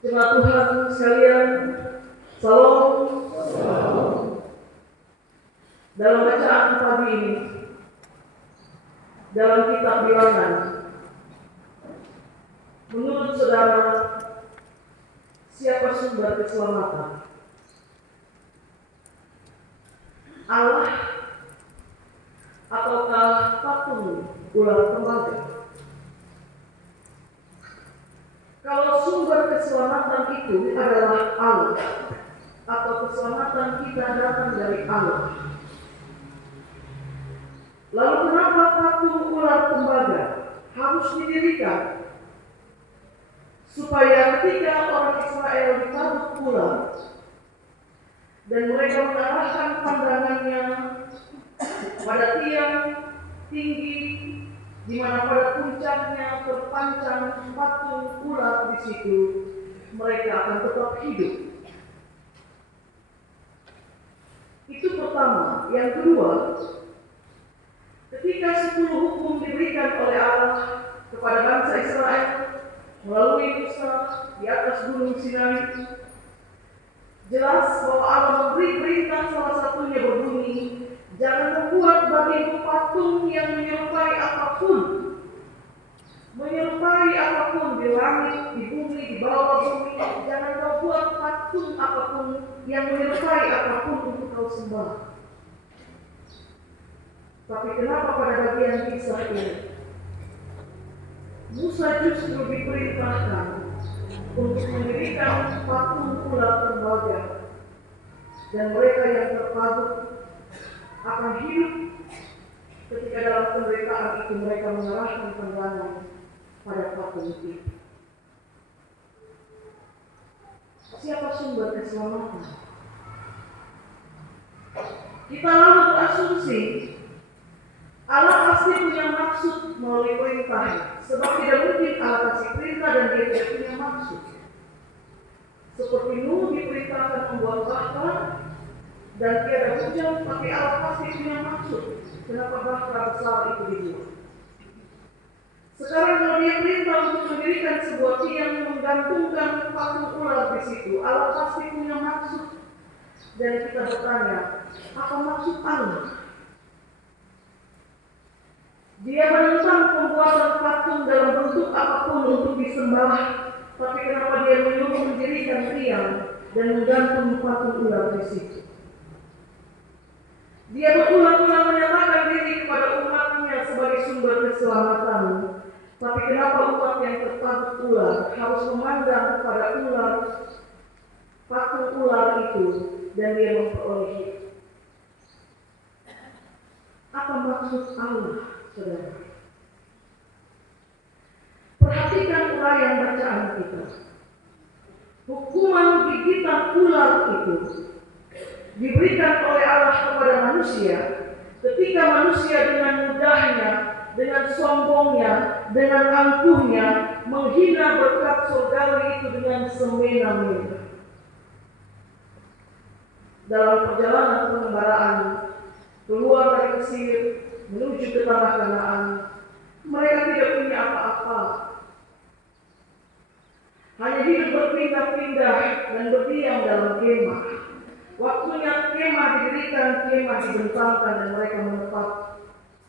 Jemaat Tuhan sekalian, salam. Dalam bacaan pagi ini, dalam kitab Bilangan, menurut saudara, siapa sumber keselamatan? Allah ataukah patung ular tembaga? Kalau sumber keselamatan itu adalah Allah, atau keselamatan kita datang dari Allah, lalu kenapa patung ular tembaga harus didirikan? Supaya ketika orang Israel ditabuk ular dan mereka mengarahkan pandangannya pada tiang tinggi di mana pada puncaknya terpancang patung ular di situ, mereka akan tetap hidup. Itu pertama. Yang kedua, ketika 10 hukum diberikan oleh Allah kepada bangsa Israel melalui Musa di atas gunung Sinai, jelas bahwa Allah memberi perintah, salah satunya berbunyi, jangan membuat bagimu patung yang menyerupai apapun di langit, di bumi, di bawah bumi. Jangan kau buat patung apapun yang menyerupai apapun untuk kau sembah. Tapi kenapa pada bagian kisah ini Musa justru diperintahkan untuk mendirikan patung ular tembaga, dan mereka yang terpabuk akan hidup ketika dalam penderitaan itu mereka mengarahkan pandangan pada patung itu. Siapa sumber keselamatan? Kita lalu berasumsi Allah pasti punya maksud melalui perintah, sebab tidak mungkin Allah kasih perintah dan dia tidak punya maksud. Seperti Nuh diperintahkan membuat bahtera dan tiada hujan, tapi Allah pasti punya maksud kenapa bahtera besar itu dibuat. Sekarang kalau dia perintah untuk mendirikan sebuah tiang menggantungkan patung ular di situ, Allah pasti punya maksud. Dan kita bertanya, apa maksud Allah? Dia menentang pembuatan patung dalam bentuk apapun untuk disembah, tapi kenapa dia menyuruh mendirikan tiang dan menggantung patung ular di situ? Dia berulang-ulang menyatakan diri kepada umatnya sebagai sumber keselamatan, tapi kenapa umat yang tertabuk ular harus memandang kepada ular, patung ular itu, dan dia memperoleh hidup? Apa maksud Allah, saudara? Perhatikan uraian bacaan kita. Hukuman gigitan ular itu diberikan oleh Allah kepada manusia ketika manusia dengan mudahnya, dengan sombongnya, dengan angkuhnya menghina berkat surgawi itu dengan semena-mena. Dalam perjalanan pengembaraan keluar dari Mesir menuju ke tanah Kanaan, mereka tidak punya apa-apa. Hanya hidup berpindah-pindah dan berdiam dalam kemah. Waktunya kemah didirikan, kemah dibentangkan dan mereka menetap.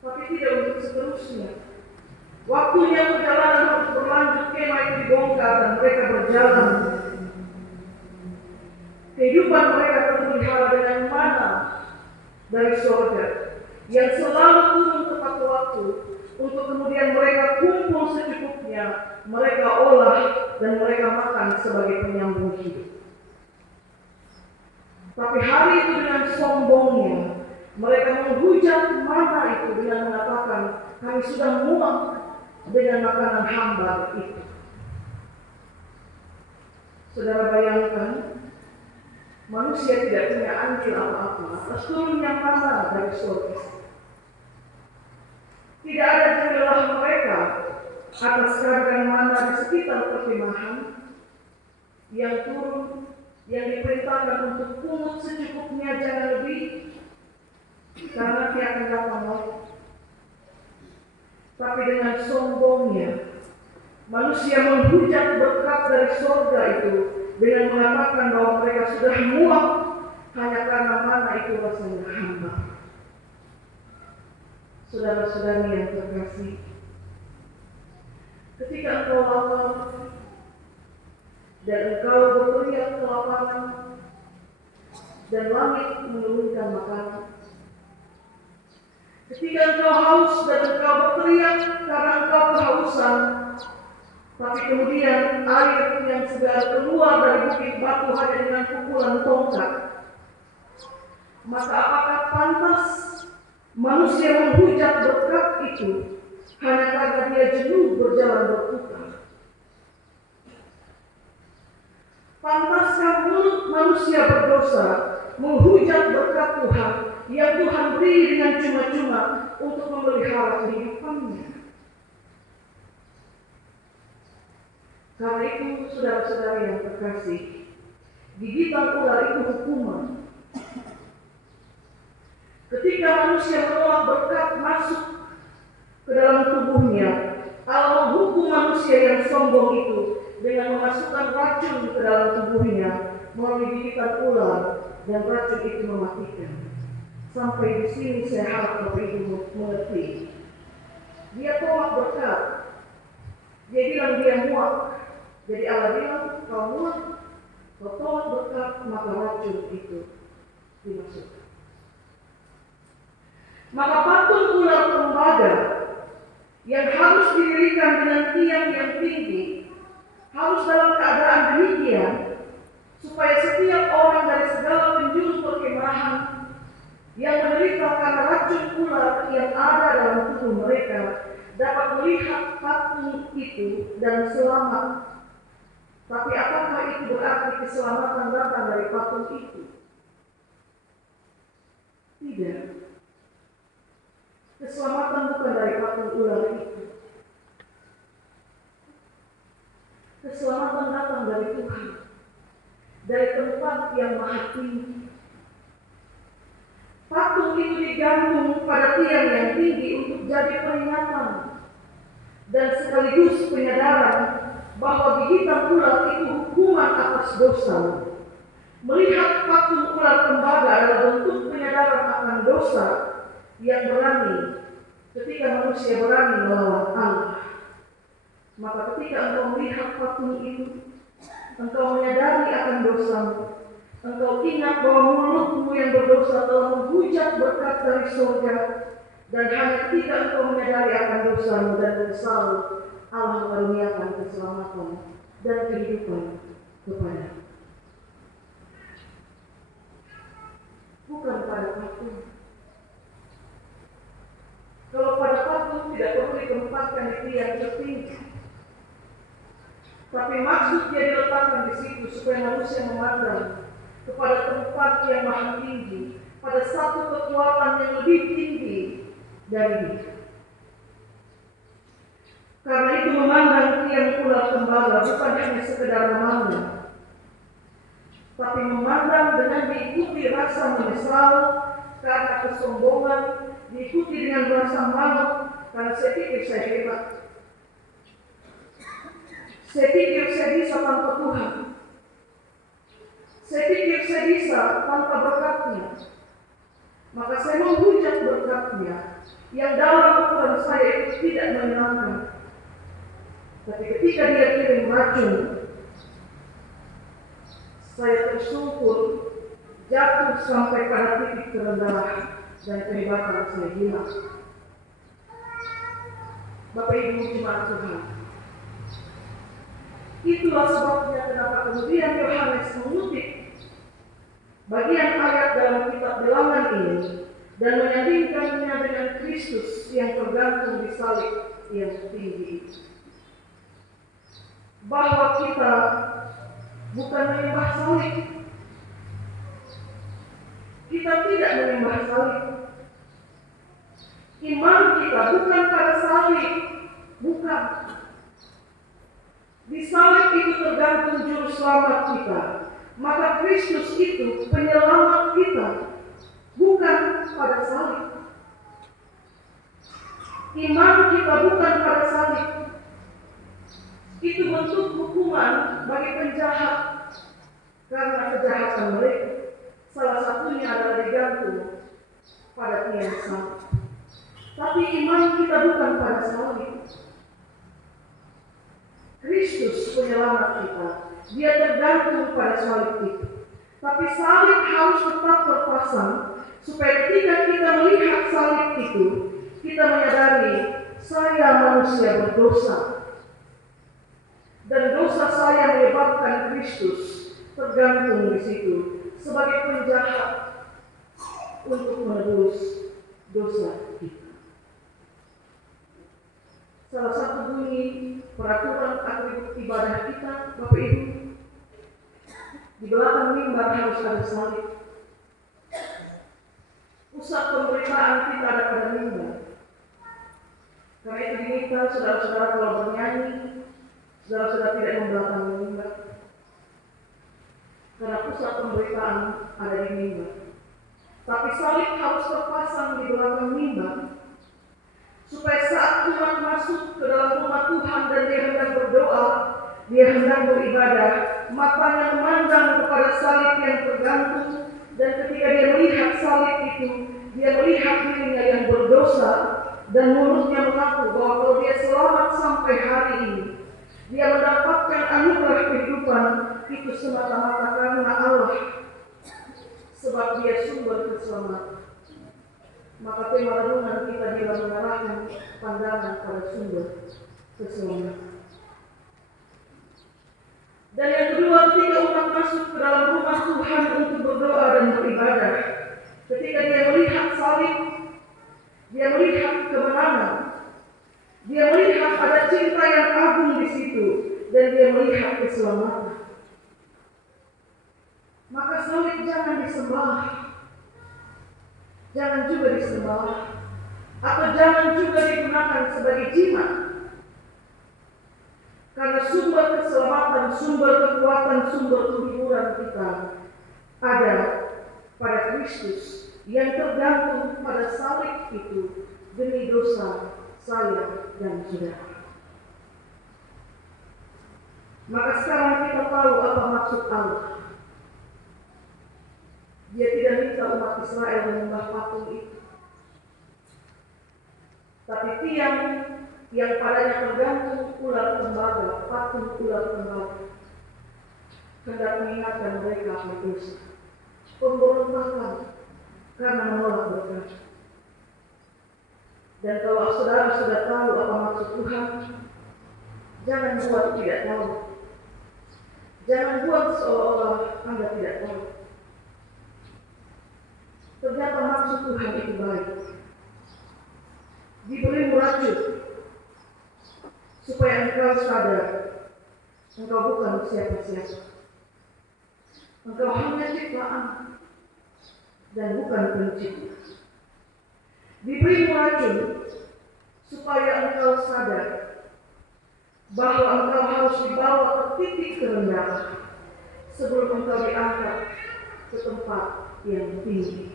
Tapi tidak untuk seterusnya. Waktunya perjalanan harus berlanjut, kemah itu dibongkar dan mereka berjalan. Kehidupan mereka terpelihara dengan mana dari surga yang selalu turun tepat waktu untuk kemudian mereka kumpul secukupnya, mereka olah dan mereka makan sebagai penyambung hidup. Tapi hari itu dengan sombongnya mereka menghujat mana itu dengan mengatakan, kami sudah muak dengan makanan hambar itu. Saudara bayangkan, manusia tidak punya andil apa-apa atas turunnya mana dari surga. Tidak ada jamilah mereka atas kandang mana di sekitar perkemahan yang turun, yang diperintahkan untuk pungut secukupnya, jangan lebih, karena dia akan datang lagi. Tapi dengan sombongnya manusia menghujat berkat dari surga itu dengan mengatakan bahwa mereka sudah muak hanya karena mana itu rasanya hamba. Saudara-saudari yang terkasih, ketika engkau lapar dan engkau berteriak kelaparan dan langit menurunkan makanan, ketika engkau haus dan engkau berteriak karena engkau kehausan, tapi kemudian air yang segera keluar dari bukit batu hanya dengan pukulan tongkat, maka apakah pantas manusia menghujat berkat itu hanya karena dia jenuh berjalan berputar? Pantaskah mulut manusia berdosa menghujat berkat Tuhan yang Tuhan beri dengan cuma-cuma untuk memelihara kehidupannya? Karena itu, saudara-saudari yang terkasih, gigitan ular itu hukuman. Ketika manusia menolak berkat masuk ke dalam tubuhnya, Allah menghukum manusia yang sombong itu dengan memasukkan racun ke dalam tubuhnya melalui gigitan ular, dan racun itu mematikan. Sampai di sini saya harap Bapak Ibu mengerti. Dia tolak berkat. Dia bilang dia muak. Jadi Allah bilang, kau muak, kau tolak berkat, maka racun itu dimasukkan. Maka patung ular tembaga yang harus didirikan dengan tiang yang tinggi harus dalam keadaan demikian supaya setiap orang dari segala penjuru perkemahan yang menderita karena racun ular yang ada dalam tubuh mereka dapat melihat patung itu dan selamat. Tapi apakah itu berarti keselamatan datang dari patung itu? Tidak. Keselamatan bukan dari patung ular itu. Keselamatan datang dari Tuhan, dari tempat yang maha tinggi. Patung itu digantung pada tiang yang tinggi untuk jadi peringatan dan sekaligus penyadaran bahwa gigitan ular itu hukuman atas dosa. Melihat patung ular tembaga adalah bentuk penyadaran akan dosa yang berani ketika manusia berani melawan Allah. Maka ketika engkau melihat patung itu, engkau menyadari akan dosamu. Engkau ingat bahwa mulutmu yang berdosa telah menghujat berkat dari surga, dan hanya ketika engkau menyadari akan dosamu dan menyesal, Allah mengaruniakan keselamatan dan kehidupan kepadamu. Bukan pada patung. Kalau pada patung tidak perlu ditempatkan di tiang tertinggi, tapi maksudnya diletakkan di situ supaya manusia memandang kepada tempat yang maha tinggi, pada satu kekuatan yang lebih tinggi dari dia. Karena itu memandang tiang ular tembaga bukan hanya sekedar memandang, tapi memandang dengan diikuti rasa menyesal karena kesombongan, diikuti dengan rasa malu karena saya pikir saya hebat. Saya pikir saya bisa tanpa Tuhan. Saya pikir saya bisa tanpa berkatnya. Maka saya menghujat berkatnya yang dalam ukuran saya itu tidak menyenangkan. Tapi ketika dia kirim racun, saya tersungkur, jatuh sampai pada titik terendah dan kehebatan saya hilang. Bapak Ibu jemaat Tuhan, itulah sebabnya kenapa kemudian Yohanes mengutip bagian ayat dalam kitab Bilangan ini dan menyandingkannya dengan Kristus yang tergantung di salib yang tinggi. Bahwa kita bukan menyembah salib. Kita tidak menyembah salib. Iman kita bukan pada salib. Bukan. Di salib itu tergantung juru selamat kita. Maka Kristus itu penyelamat kita. Bukan pada salib. Iman kita bukan pada salib. Itu bentuk hukuman bagi penjahat karena kejahatan mereka. Salah satunya adalah digantung pada tiang salib. Tapi iman kita bukan pada salib. Kristus penyelamat kita, dia tergantung pada salib itu. Tapi salib harus tetap terpasang supaya ketika kita melihat salib itu, kita menyadari saya manusia berdosa. Dan dosa saya menyebabkan Kristus tergantung di situ sebagai penjahat untuk menebus dosa kita. Salah satu bunyi peraturan atribut ibadah kita, Bapak Ibu, di belakang mimbar harus ada salib. Pusat pemberitaan kita ada pada mimbar. Karena itu diminta saudara-saudara kalau bernyanyi, saudara-saudara tidak membelakangi mimbar. Karena pusat pemberitaan ada di mimbar. Tapi salib harus terpasang di belakang mimbar, supaya saat umat masuk ke dalam rumah Tuhan dan dia hendak berdoa, dia hendak beribadah, matanya memandang kepada salib yang tergantung, dan ketika dia melihat salib itu, dia melihat dirinya yang berdosa, dan mulutnya mengaku bahwa kalau dia selamat sampai hari ini, dia mendapatkan anugerah kehidupan itu semata-mata karena Allah, sebab dia sumber keselamatan. Maka tema renungan kita juga mengarahkan pandangan pada sumber keselamatan. Dan yang kedua, ketika umat masuk ke dalam rumah Tuhan untuk berdoa dan beribadah, ketika dia melihat salib, dia melihat kemenangan, dia melihat ada cinta yang agung di situ, dan dia melihat keselamatan. Maka salib jangan disembah, jangan juga disembah, atau jangan juga digunakan sebagai jimat. Karena sumber keselamatan, sumber kekuatan, sumber kehiburan kita ada pada Kristus yang tergantung pada salib itu demi dosa saya dan saudara. Maka sekarang kita tahu apa maksud Allah. Dia tidak minta umat Israel menyembah patung itu, tapi tiang yang padanya tergantung ular tembaga, patung ular tembaga, hendak mengingatkan mereka berdosa, pemberontakan karena menolak berkat. Dan kalau saudara sudah tahu apa maksud Tuhan, jangan buat tidak tahu, jangan buat seolah-olah Anda tidak tahu. Ternyata maksud Tuhan itu baik. Diberimu racun supaya engkau sadar engkau bukan siapa-siapa. Engkau hanya ciptaan dan bukan pencipta. Diberimu racun supaya engkau sadar bahwa engkau harus dibawa ke titik terendah sebelum engkau diangkat ke tempat yang tinggi.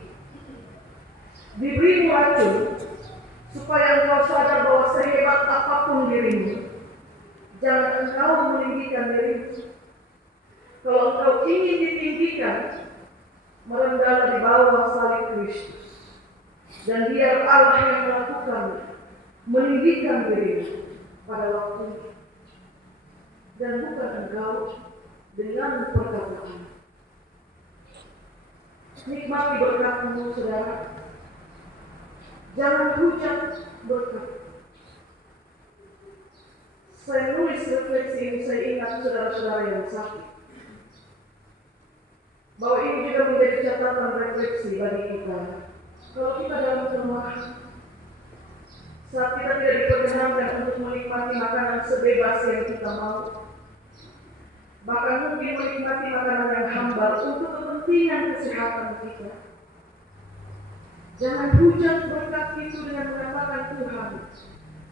Diberimu racun supaya engkau sadar bahwa sehebat apapun dirimu, jangan engkau meninggikan dirimu. Kalau engkau ingin ditinggikan, merendahlah di bawah salib Kristus, dan biar Allah yang melakukannya, meninggikan dirimu pada waktunya, dan bukan engkau dengan perkataan. Nikmati berkatmu, saudara. Jangan hujat berkat. Saya nulis refleksi ini, saya ingat saudara-saudara yang sakit, bahwa ini juga menjadi catatan refleksi bagi kita. Kalau kita dalam kelemahan, saat kita tidak diperkenankan untuk menikmati makanan sebebas yang kita mau, bahkan mungkin menikmati makanan yang hambar untuk kepentingan kesehatan kita, jangan hujat berkat itu dengan mengatakan, Tuhan,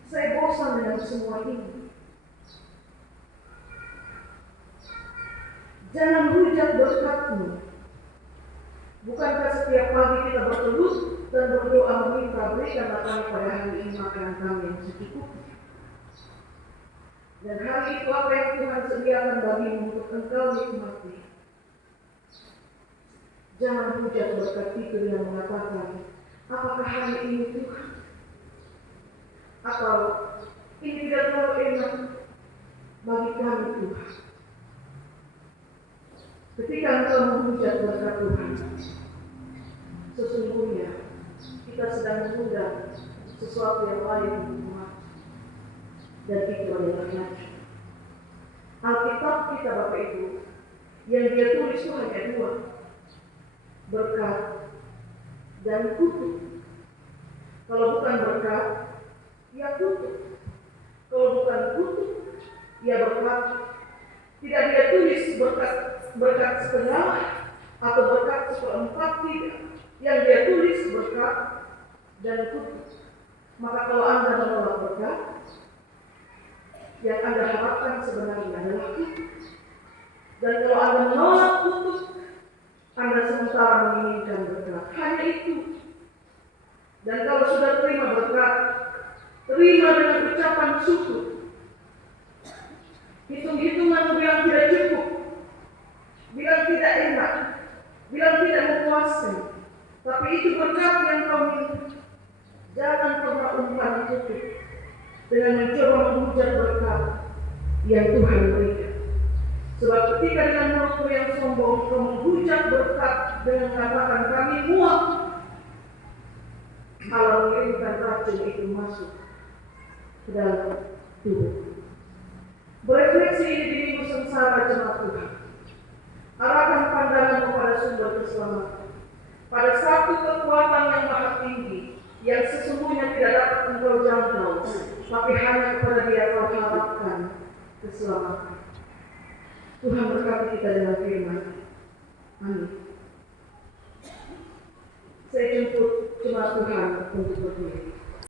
saya bosan dengan semua ini. Jangan hujat berkat-Mu. Bukankah setiap pagi kita berteduh dan berdoa meminta, berikanlah kami pada hari ini makanan kami yang secukupnya. Dan hari itu apa yang Tuhan sediakan bagimu untuk engkau nikmati. Jangan hujat berkat itu dengan mengatakan, apakah hari ini Tuhan? Atau ini tidak terlalu enak bagi kami Tuhan. Ketika engkau menghujat berkat Tuhan, sesungguhnya kita sedang mengundang sesuatu yang lain untuk mati. Dan itu adalah racun. Alkitab kita Bapak Ibu, yang dia tulis itu hanya dua, berkat dan kutuk. Kalau bukan berkat, ya kutuk. Kalau bukan kutuk, ya berkat. Tidak dia tulis berkat setengah atau berkat seperempat, tidak. Yang dia tulis berkat dan kutuk. Maka kalau Anda menolak berkat, yang Anda harapkan sebenarnya adalah kutuk. Dan kalau Anda menolak kutuk, Anda sementara menginginkan berkat. Hanya itu. Dan kalau sudah terima berkat, terima dengan ucapan syukur. Hitung-hitungan bilang tidak cukup, bilang tidak enak, bilang tidak memuaskan. Tapi itu berkat yang kau minta. Jangan pernah umpan tutup dengan mencoba menghujat berkat yang Tuhan berikan. Sebab ketika dengan mulutmu yang sombong kau menghujat berkat dengan mengatakan kami muak, Allah mengirimkan racun itu masuk ke dalam tubuh. Berefleksi ini di minggu sengsara jemaat Tuhan. Arahkan pandangan kepada sumber keselamatan, pada satu kekuatan yang maha tinggi, yang sesungguhnya tidak dapat engkau jangkau, tapi hanya kepada Dia kau harapkan keselamatan. Tuhan berkati kita dengan firman. Amin. Saya jemput jemaat Tuhan untuk berdiri.